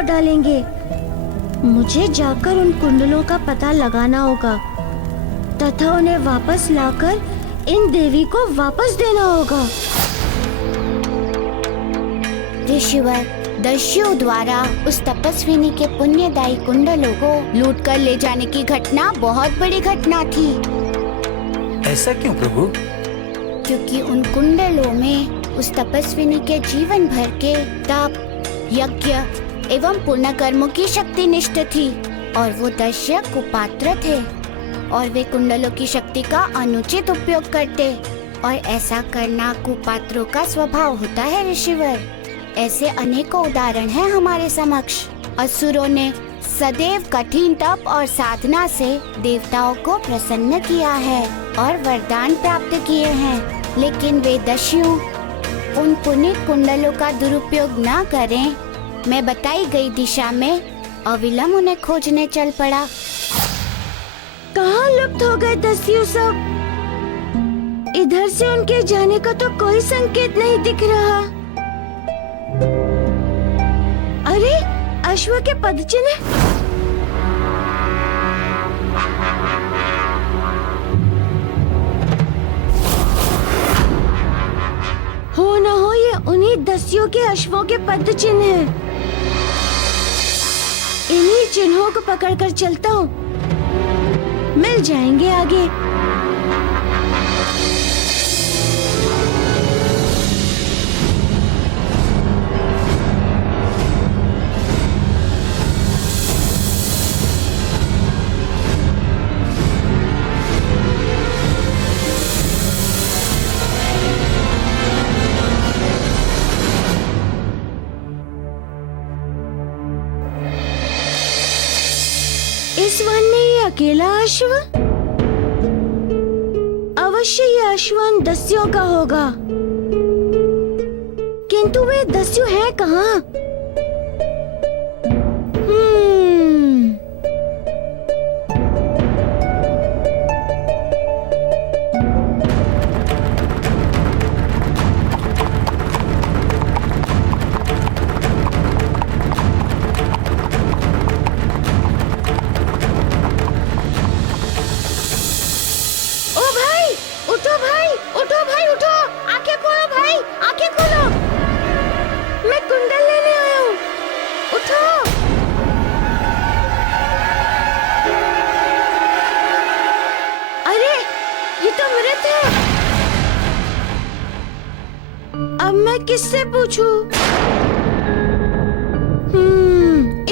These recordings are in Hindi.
प्रभाव डालेंगे। मुझे जाकर उन कुंडलों का पता लगाना होगा तथा उन्हें वापस लाकर इन देवी को वापस देना होगा। ऋषिवर, दस्युओं द्वारा उस तपस्विनी के पुण्यदायी कुंडलों को लूट कर ले जाने की घटना बहुत बड़ी घटना थी। ऐसा क्यों प्रभु? क्योंकि उन कुंडलों में उस तपस्विनी के जीवन भर के तप, यज्ञ एवं पुण्य कर्मों की शक्ति निष्ठ थी और वो दस्य कुपात्र थे और वे कुंडलों की शक्ति का अनुचित उपयोग करते और ऐसा करना कुपात्रों का स्वभाव होता है ऋषिवर। ऐसे अनेकों उदाहरण हैं हमारे समक्ष। असुरों ने सदैव कठिन तप और साधना से देवताओं को प्रसन्न किया है और वरदान प्राप्त किए हैं, लेकिन वे दस्यु उन पुनीत कुंडलों का दुरुपयोग न करें। मैं बताई गई दिशा में अविलंब उन्हें खोजने चल पड़ा। कहाँ लुप्त हो गए दस्यु सब? इधर से उनके जाने का तो कोई संकेत नहीं दिख रहा। अरे, अश्व के पदचिन्ह। हो न हो ये उन्हीं दस्युओं के अश्वों के पदचिन्ह हैं। इन्हीं चिन्हों को पकड़कर चलता हूँ, मिल जाएंगे आगे। इस वन में ये अकेला अश्व? अवश्य ये अश्व उन दस्युओं का होगा, किंतु वे दस्यु हैं कहाँ? अब मैं किससे पूछूं?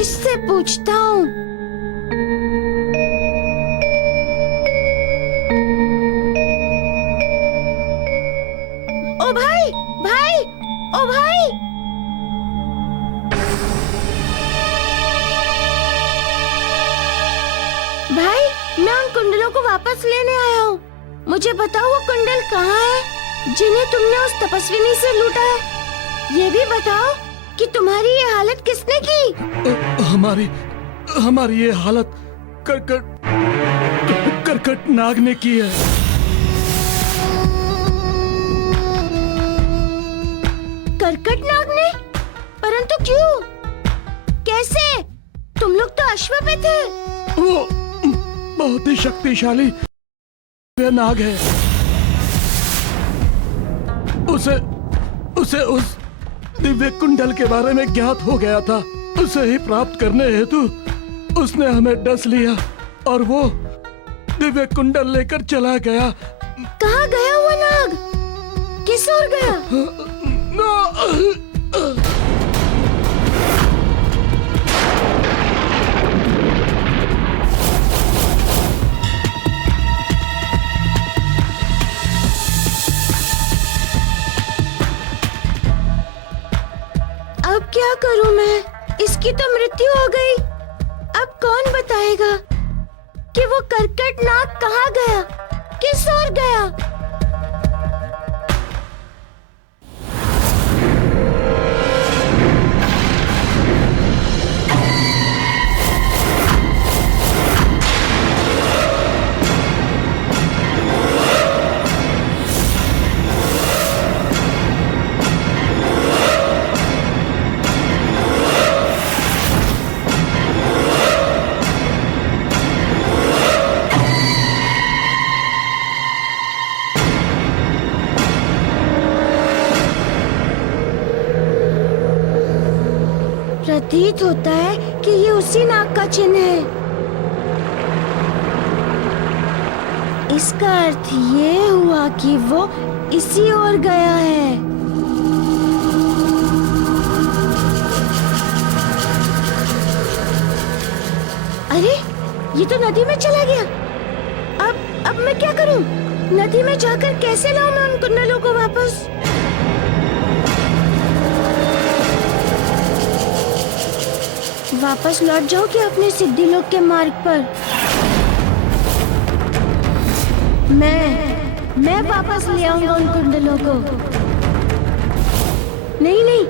इससे पूछता हूँ। ओ भाई, भाई, ओ भाई! भाई, मैं उन कुंडलों को वापस लेने आया हूँ। मुझे बताओ वो कुंडल कहाँ है जिन्हें तुमने उस तपस्विनी से लूटा है। ये भी बताओ कि तुम्हारी ये हालत किसने की? हमारी ये हालत करकट नाग ने की है। करकट नाग ने? परंतु क्यों? कैसे? तुम लोग तो अश्व पे थे। वो बहुत ही शक्तिशाली नाग है। उसे उस दिव्य कुंडल के बारे में ज्ञात हो गया था। उसे ही प्राप्त करने हेतु उसने हमें डस लिया और वो दिव्य कुंडल लेकर चला गया। कहाँ गया वो नाग? किस ओर गया? अब क्या करूं मैं? इसकी तो मृत्यु हो गई। अब कौन बताएगा कि वो करकट नाग कहाँ गया, किस ओर गया? प्रतीत होता है कि ये उसी नाग का चिन्ह है। इसका अर्थ ये हुआ कि वो इसी ओर गया है। अरे ये तो नदी में चला गया। अब मैं क्या करूं? नदी में जाकर कैसे लाऊं मैं उन कुंडलों को वापस? वापस लौट जाओ कि अपने सिद्धि लोक के मार्ग पर। मैं वापस ले आऊंगा उन कुंडलों को। नहीं,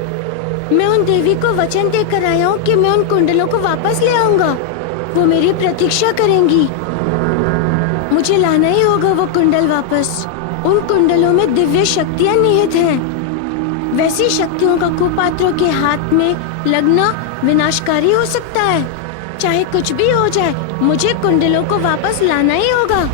मैं उन देवी को वचन देकर आया हूँ कि मैं उन कुंडलों को वापस ले आऊंगा। वो मेरी प्रतीक्षा करेंगी। मुझे लाना ही होगा वो कुंडल वापस। उन कुंडलों में दिव्य शक्तियाँ निहित हैं। वैसी शक्तियों का कुपात्रों के हाथ में लगना विनाशकारी हो सकता है। चाहे कुछ भी हो जाए, मुझे कुंडलों को वापस लाना ही होगा।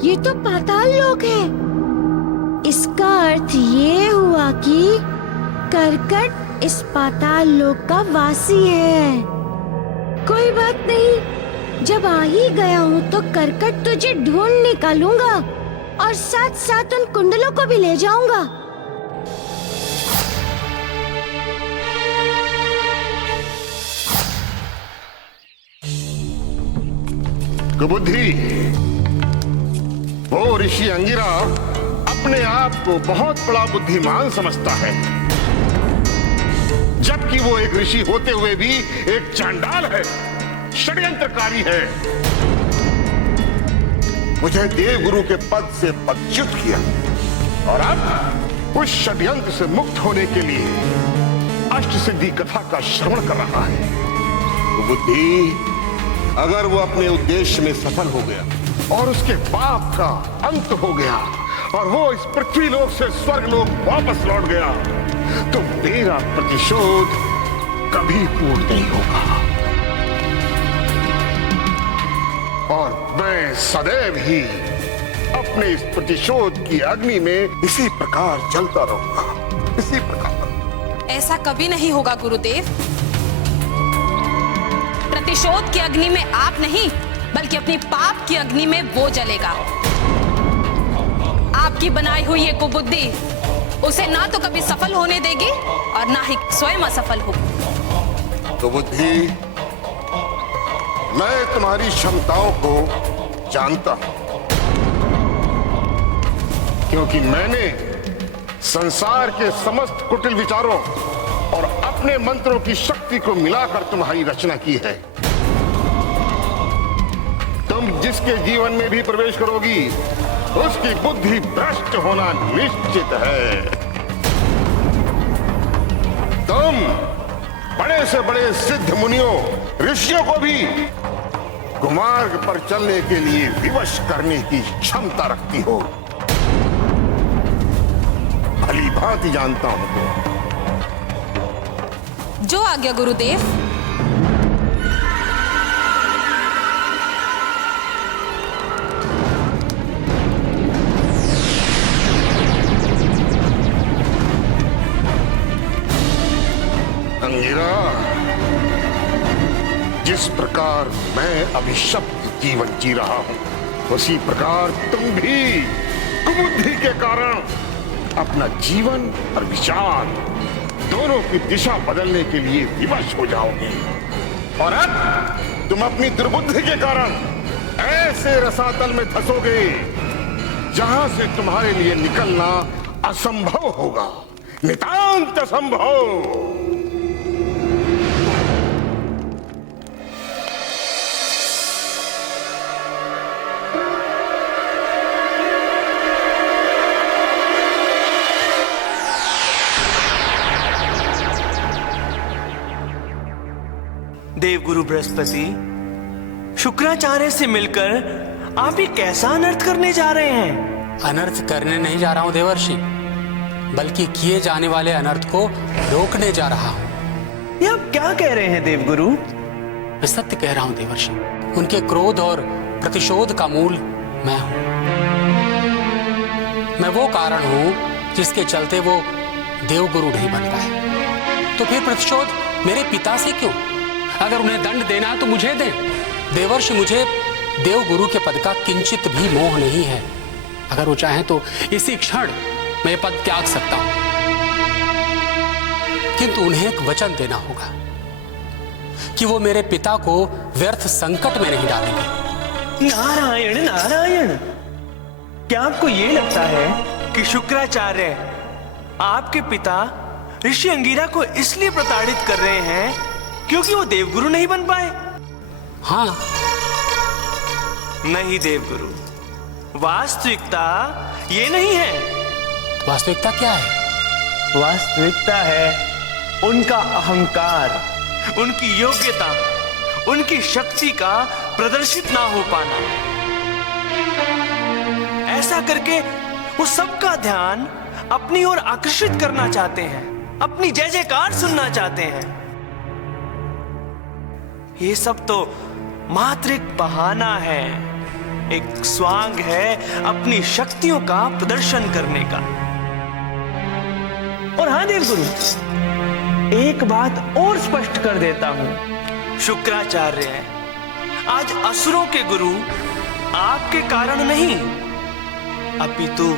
ये तो पाताल लोक है। इसका अर्थ ये हुआ कि करकट इस पाताल लोक का वासी है। कोई बात नहीं, जब आ ही गया हूँ तो करकट तुझे ढूंढ निकालूंगा और साथ साथ उन कुंडलों को भी ले जाऊंगा। कुबुद्धि, वो ऋषि अंगिरा अपने आप को बहुत बड़ा बुद्धिमान समझता है, जबकि वो एक ऋषि होते हुए भी एक चांडाल है, षड्यंत्रकारी है। मुझे देवगुरु के पद से पदच्युत किया और अब उस षड्यंत्र से मुक्त होने के लिए अष्टसिद्धि कथा का श्रवण कर रहा है। बुद्धि, अगर वो अपने उद्देश्य में सफल हो गया और उसके पाप का अंत हो गया और वो इस पृथ्वी लोक से स्वर्ग लोक वापस लौट गया, तो मेरा प्रतिशोध कभी पूर्ण नहीं होगा और मैं सदैव ही अपने इस प्रतिशोध की अग्नि में इसी प्रकार जलता रहूंगा, इसी प्रकार। ऐसा कभी नहीं होगा गुरुदेव। प्रतिशोध की अग्नि में आप नहीं, बल्कि अपनी पाप की अग्नि में वो जलेगा। आपकी बनाई हुई ये कुबुद्धि उसे ना तो कभी सफल होने देगी और ना ही स्वयं असफल होगी। कुबुद्धि, मैं तुम्हारी क्षमताओं को जानता हूं, क्योंकि मैंने संसार के समस्त कुटिल विचारों और अपने मंत्रों की शक्ति को मिलाकर तुम्हारी रचना की है। तुम जिसके जीवन में भी प्रवेश करोगी, उसकी बुद्धि भ्रष्ट होना निश्चित है। तुम बड़े से बड़े सिद्ध मुनियों, ऋषियों को भी कुमार्ग पर चलने के लिए विवश करने की क्षमता रखती हो। भली भांति जानता हूं तो। जो आज्ञा गुरुदेव। अंगिरा, जिस प्रकार मैं अभिशप्त जीवन जी रहा हूं, उसी प्रकार तुम भी कुबुद्धि के कारण अपना जीवन और विचार दोनों की दिशा बदलने के लिए विवश हो जाओगे। और अब तुम अपनी दुर्बुद्धि के कारण ऐसे रसातल में धंसोगे जहां से तुम्हारे लिए निकलना असंभव होगा, नितांत असंभव। देवगुरु बृहस्पति, शुक्राचार्य से मिलकर आप ये कैसा अनर्थ करने जा रहे हैं? अनर्थ करने नहीं जा रहा हूं देवर्षि, बल्कि किए जाने वाले अनर्थ को रोकने जा रहा हूं। ये आप क्या कह रहे हैं देवगुरु? मैं सत्य कह रहा हूं देवर्षि। उनके क्रोध और प्रतिशोध का मूल मैं हूं। मैं वो कारण हूं जिसके चलते वो देवगुरु नहीं बन पाए। तो फिर प्रतिशोध मेरे पिता से क्यों? अगर उन्हें दंड देना है तो मुझे दें। देवर्षि, मुझे देवगुरु के पद का किंचित भी मोह नहीं है। अगर वो चाहें तो इसी क्षण मैं ये पद त्याग सकता हूं, किंतु उन्हें एक वचन देना होगा कि वो मेरे पिता को व्यर्थ संकट में नहीं डालेंगे। नारायण नारायण, क्या आपको ये लगता है कि शुक्राचार्य आपके पिता ऋषि अंगिरा को इसलिए प्रताड़ित कर रहे हैं क्योंकि वो देवगुरु नहीं बन पाए? हाँ। नहीं देवगुरु, वास्तविकता ये नहीं है। वास्तविकता क्या है? वास्तविकता है उनका अहंकार, उनकी योग्यता, उनकी शक्ति का प्रदर्शित ना हो पाना। ऐसा करके वो सबका ध्यान अपनी ओर आकर्षित करना चाहते हैं, अपनी जय जयकार सुनना चाहते हैं। ये सब तो मात्र एक बहाना है, एक स्वांग है अपनी शक्तियों का प्रदर्शन करने का। और हाँ देवगुरु, एक बात और स्पष्ट कर देता हूं। शुक्राचार्य आज असुरों के गुरु आपके कारण नहीं, अपितु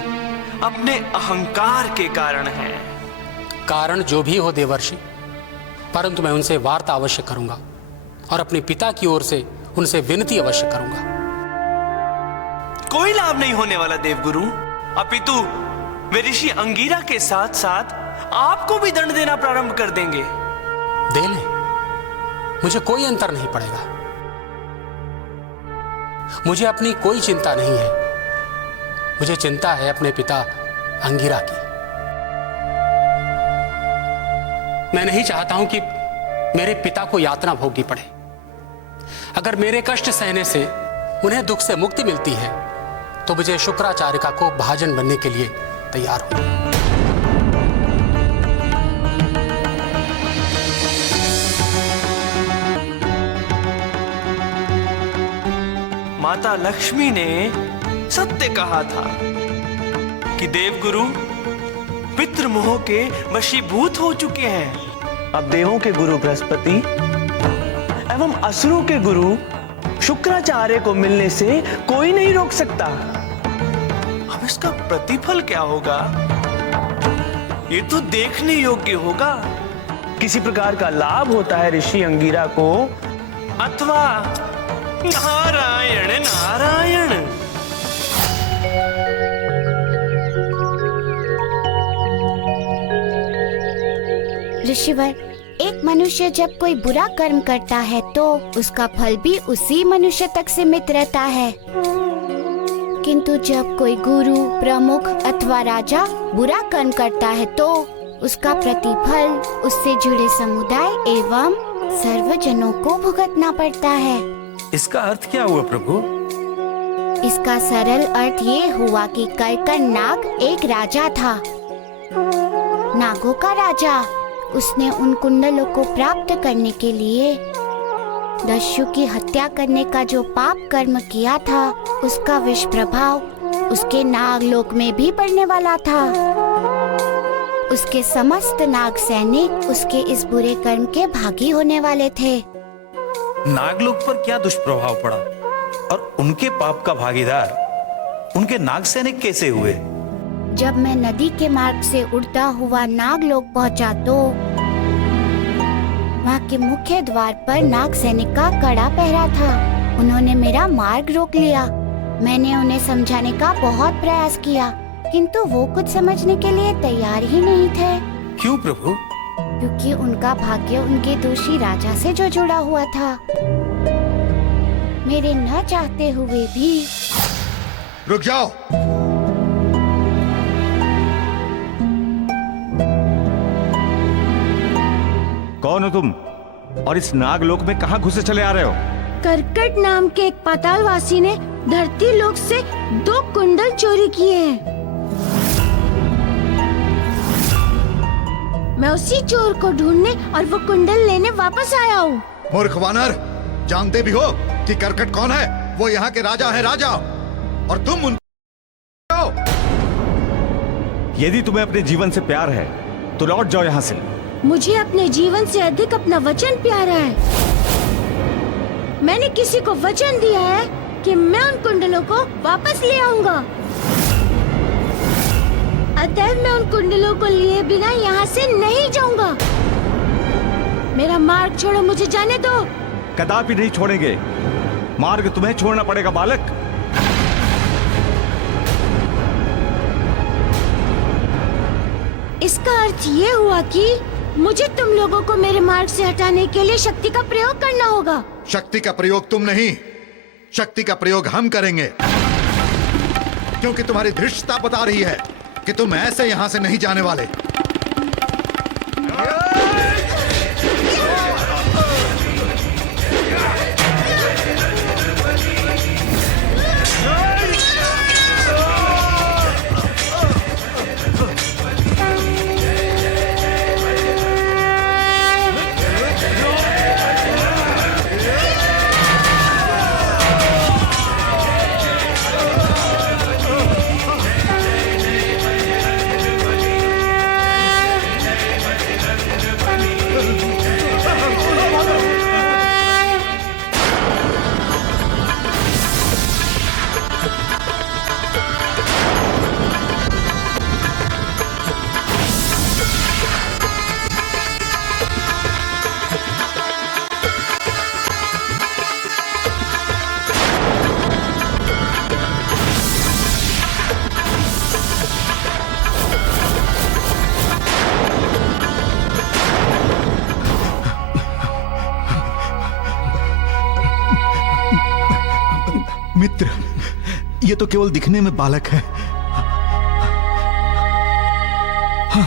अपने अहंकार के कारण हैं। कारण जो भी हो देवर्षि, परंतु मैं उनसे वार्ता अवश्य करूंगा और अपने पिता की ओर से उनसे विनती अवश्य करूंगा। कोई लाभ नहीं होने वाला देवगुरु, अपितु वे ऋषि अंगिरा के साथ साथ आपको भी दंड देना प्रारंभ कर देंगे। दे लें, मुझे कोई अंतर नहीं पड़ेगा। मुझे अपनी कोई चिंता नहीं है। मुझे चिंता है अपने पिता अंगिरा की। मैं नहीं चाहता हूं कि मेरे पिता को यातना भोगनी पड़े। अगर मेरे कष्ट सहने से उन्हें दुख से मुक्ति मिलती है तो मुझे शुक्राचार्य का को भाजन बनने के लिए तैयार हूं। माता लक्ष्मी ने सत्य कहा था कि देवगुरु पितृमोह के वशीभूत हो चुके हैं। अब देवों के गुरु बृहस्पति एवं असुरों के गुरु शुक्राचार्य को मिलने से कोई नहीं रोक सकता। अब इसका प्रतिफल क्या होगा, ये तो देखने योग्य होगा। किसी प्रकार का लाभ होता है ऋषि अंगिरा को अथवा नारायण नारायण। ऋषिवर, एक मनुष्य जब कोई बुरा कर्म करता है तो उसका फल भी उसी मनुष्य तक सीमित रहता है, किंतु जब कोई गुरु, प्रमुख अथवा राजा बुरा कर्म करता है तो उसका प्रतिफल उससे जुड़े समुदाय एवं सर्वजनों को भुगतना पड़ता है। इसका अर्थ क्या हुआ प्रभु? इसका सरल अर्थ ये हुआ कि कलकन नाग एक राजा था, नागों का राजा। उसने उन कुंडलों को प्राप्त करने के लिए दस्यु की हत्या करने का जो पाप कर्म किया था, उसका विष प्रभाव उसके नागलोक में भी पड़ने वाला था। उसके समस्त नाग सैनिक उसके इस बुरे कर्म के भागी होने वाले थे। नागलोक पर क्या दुष्प्रभाव पड़ा और उनके पाप का भागीदार उनके नाग सैनिक कैसे हुए? जब मैं नदी के मार्ग से उड़ता हुआ नागलोक पहुंचा तो वहाँ के मुख्य द्वार पर नाग सैनिक का कड़ा पहरा था। उन्होंने मेरा मार्ग रोक लिया। मैंने उन्हें समझाने का बहुत प्रयास किया, किंतु वो कुछ समझने के लिए तैयार ही नहीं थे। क्यों प्रभु? क्योंकि उनका भाग्य उनके दोषी राजा से जो जुड़ा हुआ था। मेरे न चाहते हुए भी। रुक जाओ। कौन हो तुम और इस नागलोक में कहां घुसे चले आ रहे हो? करकट नाम के एक पातालवासी ने धरती लोक से 2 कुंडल चोरी किए हैं। मैं उसी चोर को ढूंढने और वो कुंडल लेने वापस आया हूँ। मूर्ख वानर, जानते भी हो कि करकट कौन है? वो यहाँ के राजा है, राजा। और तुम उन यदि तुम्हें अपने जीवन से प्यार है तो लौट जाओ यहाँ से। मुझे अपने जीवन से अधिक अपना वचन प्यारा है। मैंने किसी को वचन दिया है कि मैं उन कुंडलों को वापस ले आऊंगा। अतः मैं उन कुंडलों को लिए बिना यहाँ से नहीं जाऊंगा। मेरा मार्ग छोड़ो, मुझे जाने दो। कदापि नहीं छोड़ेंगे। मार्ग तुम्हें छोड़ना पड़ेगा बालक। इसका अर्थ ये हुआ कि मुझे तुम लोगों को मेरे मार्ग से हटाने के लिए शक्ति का प्रयोग करना होगा। शक्ति का प्रयोग तुम नहीं, शक्ति का प्रयोग हम करेंगे, क्योंकि तुम्हारी धृष्टता बता रही है कि तुम ऐसे यहां से नहीं जाने वाले। मित्र, ये तो केवल दिखने में बालक है। हाँ,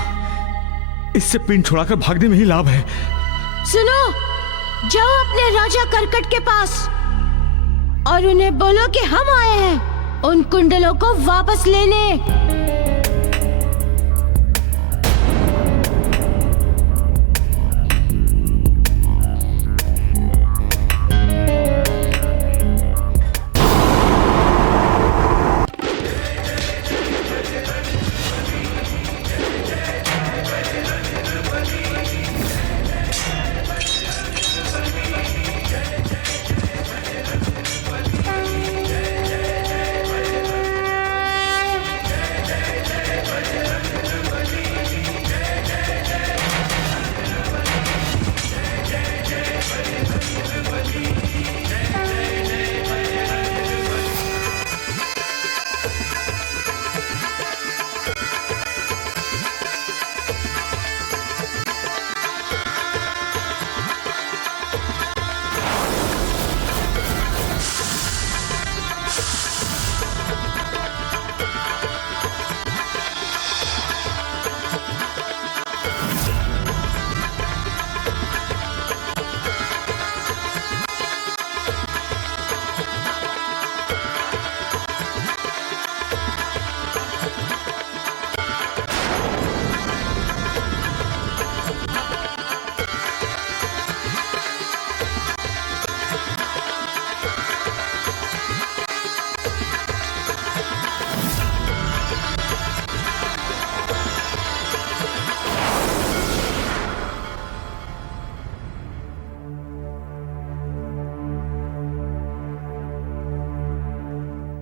इससे पिंड छुड़ाकर भागने में ही लाभ है। सुनो, जाओ अपने राजा करकट के पास और उन्हें बोलो कि हम आए हैं उन कुंडलों को वापस लेने।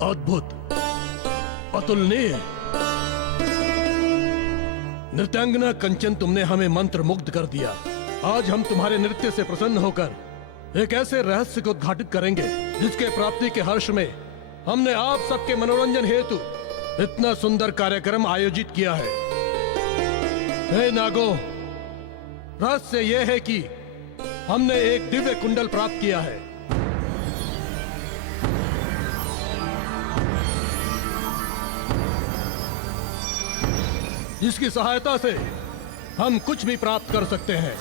अद्भुत, अतुलनीय। नृत्यांगना कंचन, तुमने हमें मंत्र मुग्ध कर दिया। आज हम तुम्हारे नृत्य से प्रसन्न होकर एक ऐसे रहस्य को उद्घाटित करेंगे जिसके प्राप्ति के हर्ष में हमने आप सबके मनोरंजन हेतु इतना सुंदर कार्यक्रम आयोजित किया है। हे नागो, रहस्य यह है कि हमने एक दिव्य कुंडल प्राप्त किया है। जिसकी सहायता से हम कुछ भी प्राप्त कर सकते हैं।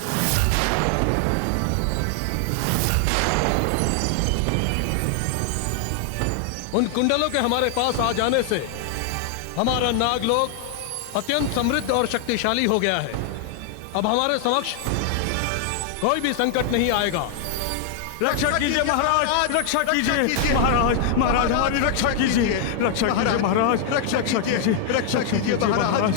उन कुंडलों के हमारे पास आ जाने से हमारा नागलोक अत्यंत समृद्ध और शक्तिशाली हो गया है। अब हमारे समक्ष कोई भी संकट नहीं आएगा। रक्षा कीजिए महाराज, रक्षा कीजिए महाराज, महाराज हमारी रक्षा कीजिए, रक्षा कीजिए महाराज, रक्षा कीजिए, रक्षा कीजिए महाराज।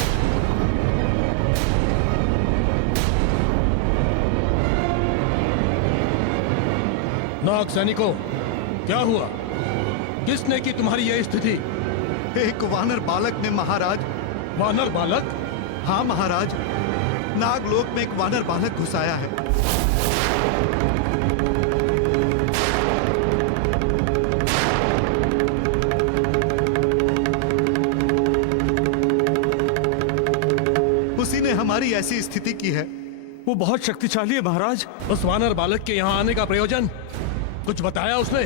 नाग सैनिकों, क्या हुआ? किसने की तुम्हारी यह स्थिति? एक वानर बालक ने महाराज। वानर बालक? हाँ महाराज, नागलोक में एक वानर बालक घुसाया है। उसी ने हमारी ऐसी स्थिति की है। वो बहुत शक्तिशाली है महाराज। उस वानर बालक के यहाँ आने का प्रयोजन कुछ बताया उसने?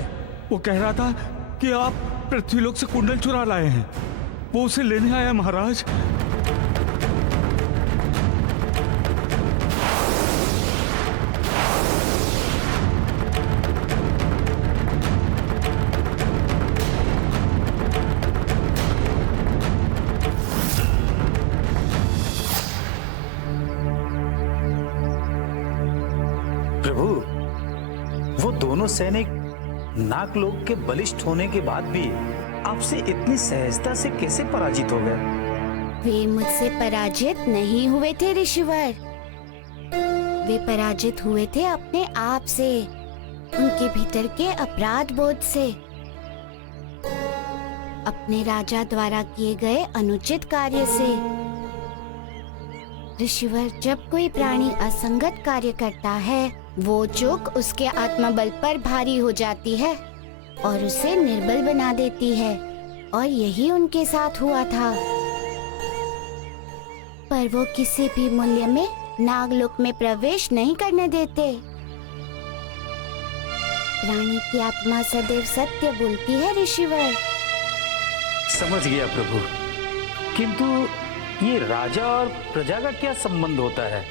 वो कह रहा था कि आप पृथ्वीलोक से कुंडल चुरा लाए हैं, वो उसे लेने आया महाराज। प्रभु, वो दोनों सैनिक नागलोक के बलिष्ठ होने के बाद भी आपसे इतनी सहजता से कैसे पराजित हो गए? वे मुझसे पराजित नहीं हुए थे ऋषिवर, वे पराजित हुए थे अपने आप से, उनके भीतर के अपराध बोध से, अपने राजा द्वारा किए गए अनुचित कार्य से। ऋषिवर, जब कोई प्राणी असंगत कार्य करता है, वो चूक उसके आत्मबल पर भारी हो जाती है और उसे निर्बल बना देती है, और यही उनके साथ हुआ था। पर वो किसी भी मूल्य में नागलोक में प्रवेश नहीं करने देते। प्राणी की आत्मा सदैव सत्य बोलती है ऋषिवर। समझ गया प्रभु, किंतु ये राजा और प्रजा का क्या संबंध होता है?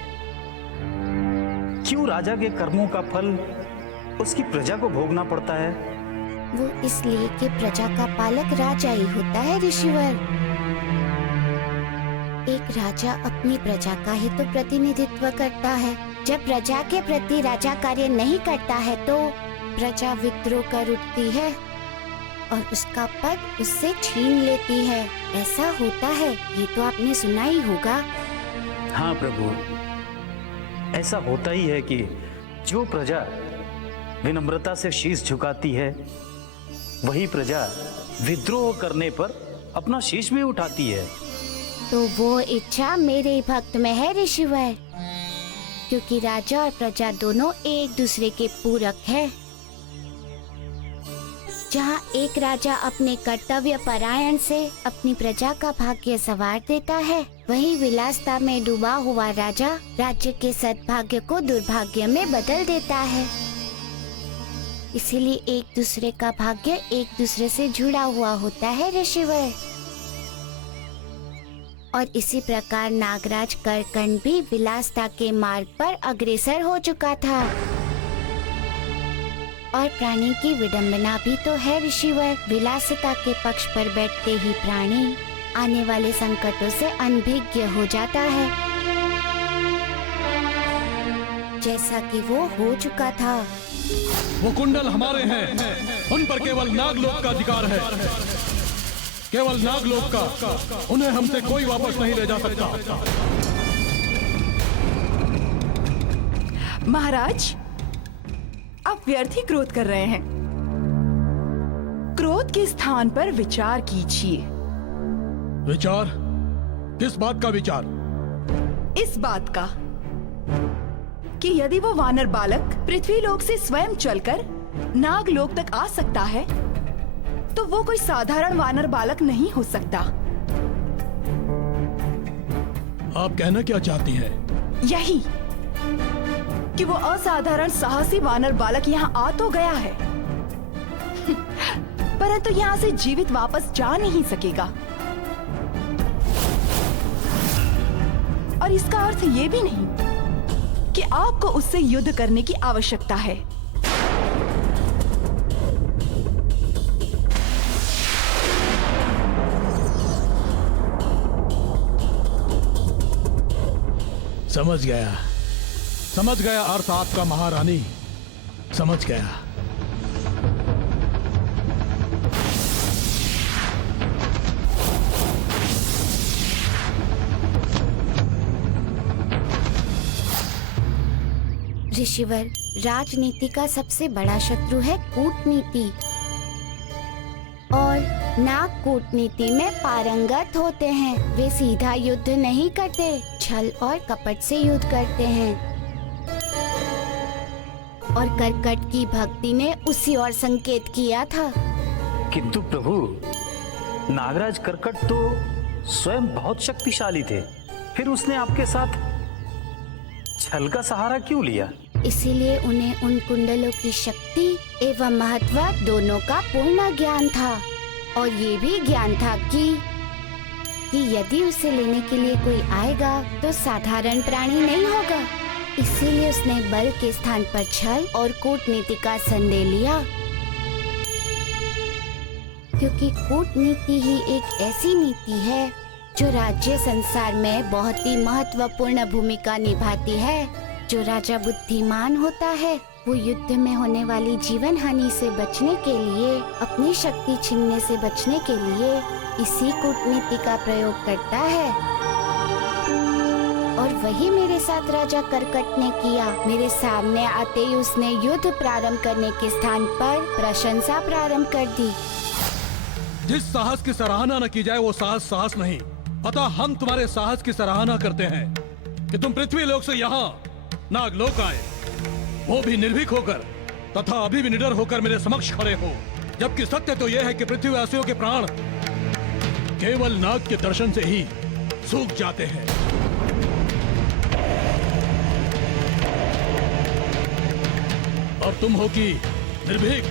क्यों राजा के कर्मों का फल उसकी प्रजा को भोगना पड़ता है? वो इसलिए कि प्रजा का पालक राजा ही होता है ऋषिवर। एक राजा अपनी प्रजा का ही तो प्रतिनिधित्व करता है। जब प्रजा के प्रति राजा कार्य नहीं करता है तो प्रजा विद्रोह कर उठती है और उसका पद उससे छीन लेती है। ऐसा होता है, ये तो आपने सुना ही होगा। हाँ प्रभु, ऐसा होता ही है कि जो प्रजा विनम्रता से शीश झुकाती है, वही प्रजा विद्रोह करने पर अपना शीश भी उठाती है। तो वो इच्छा मेरे भक्त में है ऋषिवर, क्योंकि राजा और प्रजा दोनों एक दूसरे के पूरक है। जहाँ एक राजा अपने कर्तव्य परायण से अपनी प्रजा का भाग्य संवार देता है, वहीं विलासता में डूबा हुआ राजा राज्य के सद्भाग्य को दुर्भाग्य में बदल देता है। इसीलिए एक दूसरे का भाग्य एक दूसरे से जुड़ा हुआ होता है ऋषिवर। और इसी प्रकार नागराज करकंड भी विलासता के मार्ग पर अग्रसर हो चुका था। और प्राणी की विडंबना भी तो है ऋषिवर। विलासिता के पक्ष पर बैठते ही प्राणी आने वाले संकटों से अनभिज्ञ हो जाता है, जैसा कि वो हो चुका था। वो कुंडल हमारे हैं, उन पर केवल नागलोक का अधिकार है, केवल नागलोक का। उन्हें हमसे कोई वापस नहीं ले जा सकता। महाराज, आप व्यर्थ ही क्रोध कर रहे हैं। क्रोध के स्थान पर विचार कीजिए। विचार? किस बात का विचार? इस बात का कि यदि वो वानर बालक पृथ्वीलोक से स्वयं चलकर नागलोक तक आ सकता है तो वो कोई साधारण वानर बालक नहीं हो सकता। आप कहना क्या चाहती हैं? यही कि वो असाधारण साहसी वानर बालक यहाँ आ तो गया है परंतु यहाँ से जीवित वापस जा नहीं सकेगा। और इसका अर्थ ये भी नहीं कि आपको उससे युद्ध करने की आवश्यकता है। समझ गया अर्थ आपका महारानी, समझ गया। ऋषिवर, राजनीति का सबसे बड़ा शत्रु है कूटनीति, और नाग कूटनीति में पारंगत होते हैं। वे सीधा युद्ध नहीं करते, छल और कपट से युद्ध करते हैं। और करकट की भक्ति ने उसी ओर संकेत किया था। किंतु प्रभु, नागराज करकट तो स्वयं बहुत शक्तिशाली थे, फिर उसने आपके साथ छल का सहारा क्यों लिया? इसीलिए उन्हें उन कुंडलों की शक्ति एवं महत्व दोनों का पूर्ण ज्ञान था, और ये भी ज्ञान था कि यदि उसे लेने के लिए कोई आएगा तो साधारण प्राणी नहीं होगा। इसीलिए उसने बल के स्थान पर छल और कूटनीति का संदेह लिया, क्योंकि कूटनीति ही एक ऐसी नीति है जो राज्य संसार में बहुत ही महत्वपूर्ण भूमिका निभाती है। जो राजा बुद्धिमान होता है वो युद्ध में होने वाली जीवन हानि से बचने के लिए, अपनी शक्ति छीनने से बचने के लिए इसी कूटनीति का प्रयोग करता है। और वही मेरे साथ राजा करकट ने किया। मेरे सामने आते ही उसने युद्ध प्रारंभ करने के स्थान पर प्रशंसा प्रारंभ कर दी। जिस साहस की सराहना न की जाए वो साहस नहीं। अतः हम तुम्हारे साहस की सराहना करते हैं कि तुम पृथ्वी लोक से यहाँ नागलोक आए, वो भी निर्भीक होकर तथा अभी भी निडर होकर मेरे समक्ष खड़े हो। जबकि सत्य तो यह है कि पृथ्वीवासियों के प्राण केवल नाग के दर्शन से ही सूख जाते हैं। और तुम हो कि निर्भीक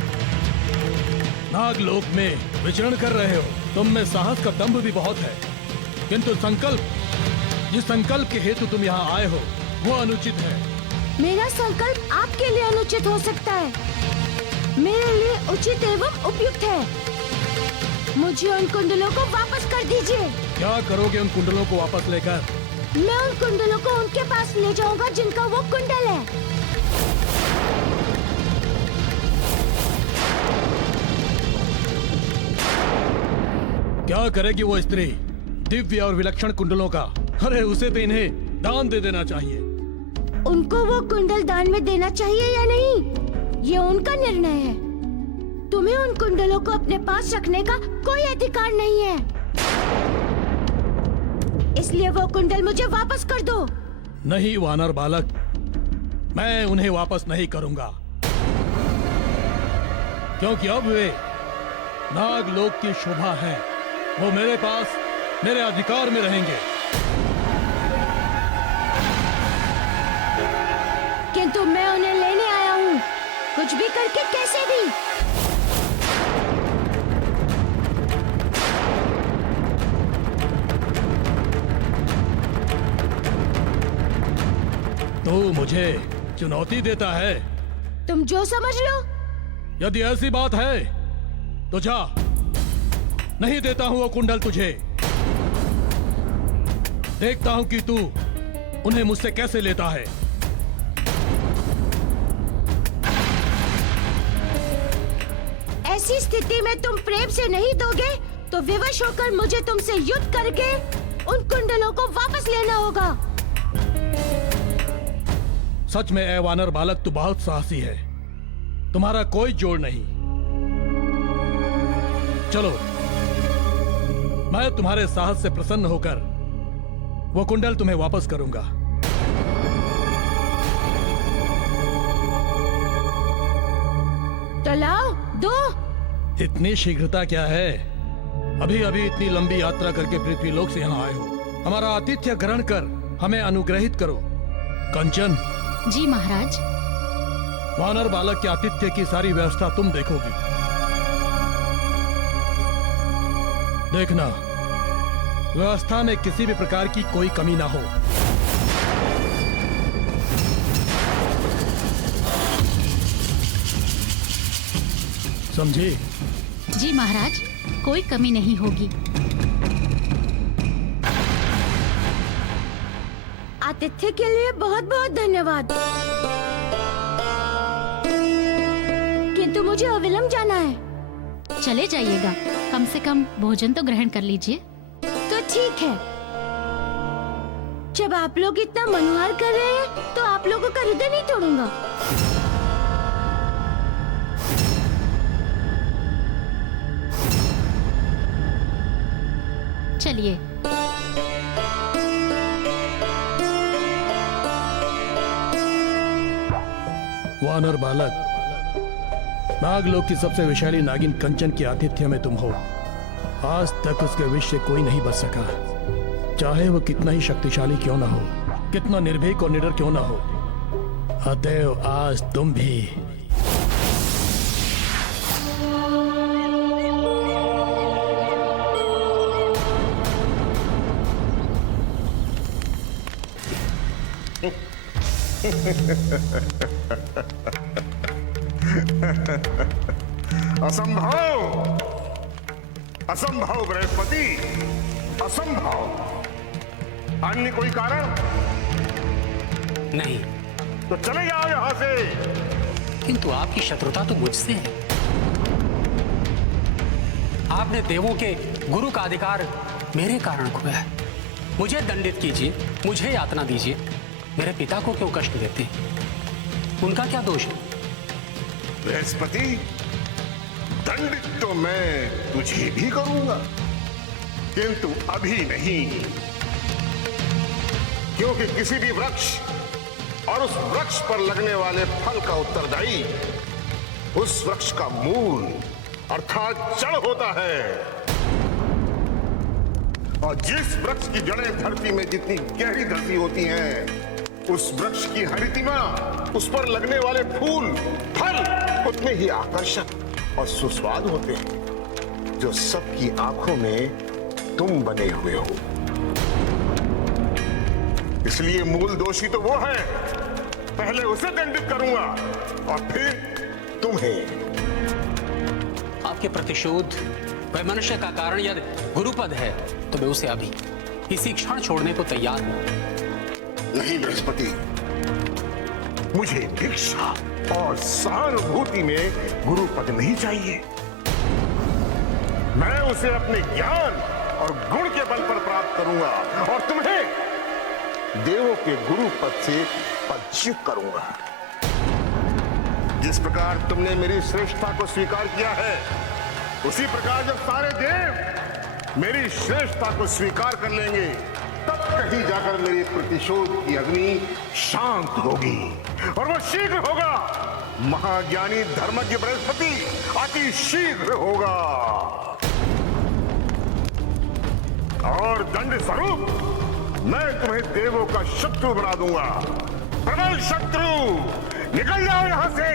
नागलोक में विचरण कर रहे हो। तुम में साहस का दंभ भी बहुत है, किंतु जिस संकल्प के हेतु तुम यहाँ आए हो वो अनुचित है। मेरा संकल्प आपके लिए अनुचित हो सकता है, मेरे लिए उचित एवं उपयुक्त है। मुझे उन कुंडलों को वापस कर दीजिए। क्या करोगे उन कुंडलों को वापस लेकर? मैं उन कुंडलों को उनके पास ले जाऊंगा जिनका वो कुंडल है। क्या करेगी वो स्त्री दिव्य और विलक्षण कुंडलों का? अरे उसे तो इन्हें दान दे देना चाहिए। उनको वो कुंडल दान में देना चाहिए या नहीं, ये उनका निर्णय है। तुम्हें उन कुंडलों को अपने पास रखने का कोई अधिकार नहीं है। इसलिए वो कुंडल मुझे वापस कर दो। नहीं वानर बालक, मैं उन्हें वापस नहीं करूंगा, क्योंकि अब वे नागलोक की शोभा है। वो मेरे पास, मेरे अधिकार में रहेंगे। किंतु मैं उन्हें लेने आया हूँ, कुछ भी करके, कैसे भी। तू मुझे चुनौती देता है? तुम जो समझ लो। यदि ऐसी बात है तो जा, नहीं देता हूं वो कुंडल तुझे। देखता हूं कि तू उन्हें मुझसे कैसे लेता है। ऐसी स्थिति में तुम प्रेम से नहीं दोगे तो विवश होकर मुझे तुमसे युद्ध करके उन कुंडलों को वापस लेना होगा। सच में ऐ वानर बालक, तू बहुत साहसी है। तुम्हारा कोई जोड़ नहीं। चलो, मैं तुम्हारे साहस से प्रसन्न होकर वो कुंडल तुम्हें वापस करूंगा। तो लाओ, दो। इतनी शीघ्रता क्या है? अभी अभी इतनी लंबी यात्रा करके पृथ्वीलोक से यहाँ आए हो। हमारा आतिथ्य ग्रहण कर हमें अनुग्रहित करो। कंचन। जी महाराज। वानर बालक के आतिथ्य की सारी व्यवस्था तुम देखोगी। देखना, व्यवस्था में किसी भी प्रकार की कोई कमी ना हो। समझे? जी महाराज, कोई कमी नहीं होगी। आतिथ्य के लिए बहुत बहुत धन्यवाद, किंतु मुझे अविलंब जाना है। चले जाइएगा, कम से कम भोजन तो ग्रहण कर लीजिए। तो ठीक है, जब आप लोग इतना मनोहर कर रहे हैं तो आप लोगों का हृदय नहीं तोड़ूंगा। चलिए। वानर बालक, नागलोक की सबसे विशाली नागिन कंचन के आतिथ्य में तुम हो। आज तक उसके विष से कोई नहीं बच सका, चाहे वो कितना ही शक्तिशाली क्यों ना हो, कितना निर्भीक और निडर क्यों ना हो। अतएव आज तुम भी। असंभव, असंभव बृहस्पति, असंभव। अन्य कोई कारण? नहीं। तो चले जाओ यहां से। किंतु आपकी शत्रुता तो मुझसे है। आपने देवों के गुरु का अधिकार मेरे कारण खोया है। मुझे दंडित कीजिए, मुझे यातना दीजिए। मेरे पिता को क्यों कष्ट देते हैं? उनका क्या दोष है? बृहस्पति, दंडित तो मैं तुझे भी करूंगा, किंतु अभी नहीं, क्योंकि किसी भी वृक्ष और उस वृक्ष पर लगने वाले फल का उत्तरदायी उस वृक्ष का मूल अर्थात जड़ होता है। और जिस वृक्ष की जड़ें धरती में जितनी गहरी धसी होती हैं, उस वृक्ष की हरितिमा, उस पर लगने वाले फूल, फल उतने ही आकर्षक और सुस्वाद होते हैं, जो सबकी आंखों में तुम बने हुए हो। इसलिए मूल दोषी तो वो है, पहले उसे दंडित करूंगा और फिर तुम्हें। आपके प्रतिशोध वह मनुष्य का कारण यदि गुरुपद है तो मैं उसे अभी इसी क्षण छोड़ने को तैयार हूं। नहीं बृहस्पति, मुझे भिक्षा और सहानुभूति में गुरुपद नहीं चाहिए। मैं उसे अपने ज्ञान और गुण के बल पर प्राप्त करूंगा और तुम्हें देवों के गुरुपद से पदच्युत करूंगा। जिस प्रकार तुमने मेरी श्रेष्ठता को स्वीकार किया है, उसी प्रकार जब सारे देव मेरी श्रेष्ठता को स्वीकार कर लेंगे, तब कहीं जाकर मेरे प्रतिशोध की अग्नि शांत होगी और वो शीघ्र होगा। महाज्ञानी धर्मज्ञ बृहस्पति अति शीघ्र होगा और दंड स्वरूप मैं तुम्हें देवों का शत्रु बना दूंगा। प्रबल शत्रु, निकल जाओ यहां से।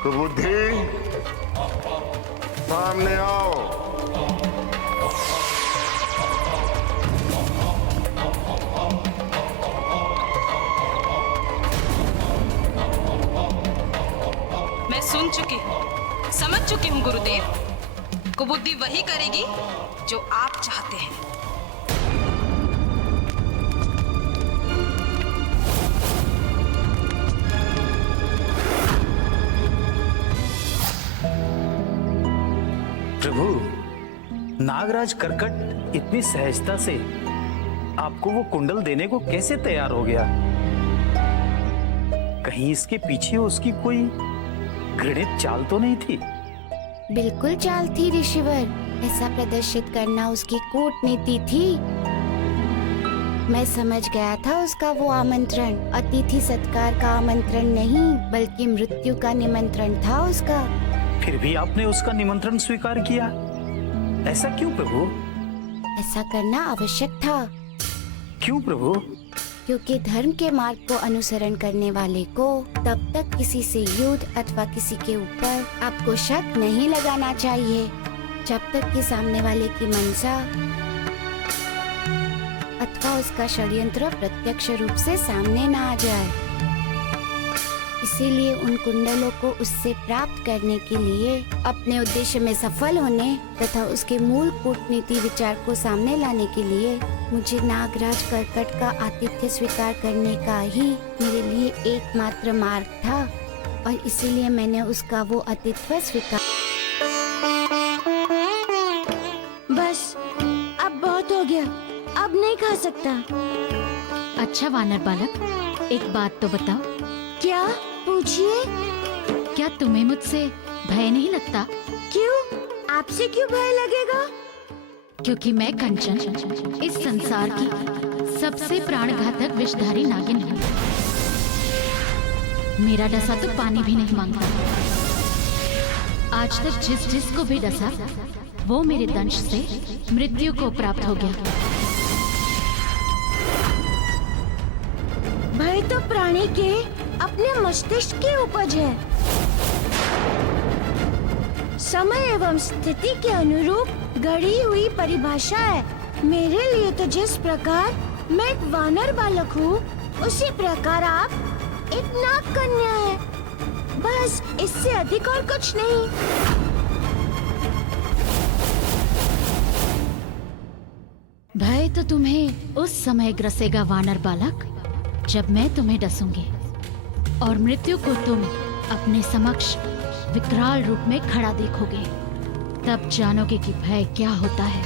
तो बुद्धि, सामने आओ। मैं सुन चुकी हूँ, समझ चुकी हूँ गुरुदेव। कुबुद्धि वही करेगी जो आप चाहते हैं। प्रभु, नागराज करकट इतनी सहजता से आपको वो कुंडल देने को कैसे तैयार हो गया? कहीं इसके पीछे उसकी कोई घृणित चाल तो नहीं थी? बिल्कुल चाल थी ऋषिवर। ऐसा प्रदर्शित करना उसकी कूटनीति थी। मैं समझ गया था उसका वो आमंत्रण अतिथि सत्कार का आमंत्रण नहीं बल्कि मृत्यु का निमंत्रण था उसका। फिर भी आपने उसका निमंत्रण स्वीकार किया, ऐसा क्यों प्रभु? ऐसा करना आवश्यक था। क्यों प्रभु? क्योंकि धर्म के मार्ग को अनुसरण करने वाले को तब तक किसी से युद्ध अथवा किसी के ऊपर आपको शक नहीं लगाना चाहिए जब तक कि सामने वाले की मंशा अथवा उसका षड्यंत्र प्रत्यक्ष रूप से सामने न आ जाए। इसीलिए उन कुंडलों को उससे प्राप्त करने के लिए अपने उद्देश्य में सफल होने तथा उसके मूल कूटनीति विचार को सामने लाने के लिए मुझे नागराज कर्कट का आतिथ्य स्वीकार करने का ही मेरे लिए एकमात्र मार्ग था और इसीलिए मैंने उसका वो आतिथ्य स्वीकार। बस अब बहुत हो गया, अब नहीं खा सकता। अच्छा वानर बालक, एक बात तो बताओ। क्या? पूछिए। क्या तुम्हें मुझसे भय नहीं लगता? क्यों? आपसे क्यों भय लगेगा? क्योंकि मैं कंचन इस संसार की सबसे प्राणघातक विषधारी नागिन हूँ। मेरा डसा तो पानी भी नहीं मांगता। आज तक जिस जिस को भी डसा वो मेरे दंश से मृत्यु को प्राप्त हो गया। भय तो प्राणी के अपने मस्तिष्क की उपज है। समय एवं स्थिति के अनुरूप गढ़ी हुई परिभाषा है। मेरे लिए तो जिस प्रकार मैं एक वानर बालक हूँ उसी प्रकार आप एक नाग कन्या है। बस इससे अधिक और कुछ नहीं। भय तो तुम्हें उस समय ग्रसेगा वानर बालक जब मैं तुम्हें डसूंगी और मृत्यु को तुम अपने समक्ष विकराल रूप में खड़ा देखोगे। तब जानोगे कि भय क्या होता है।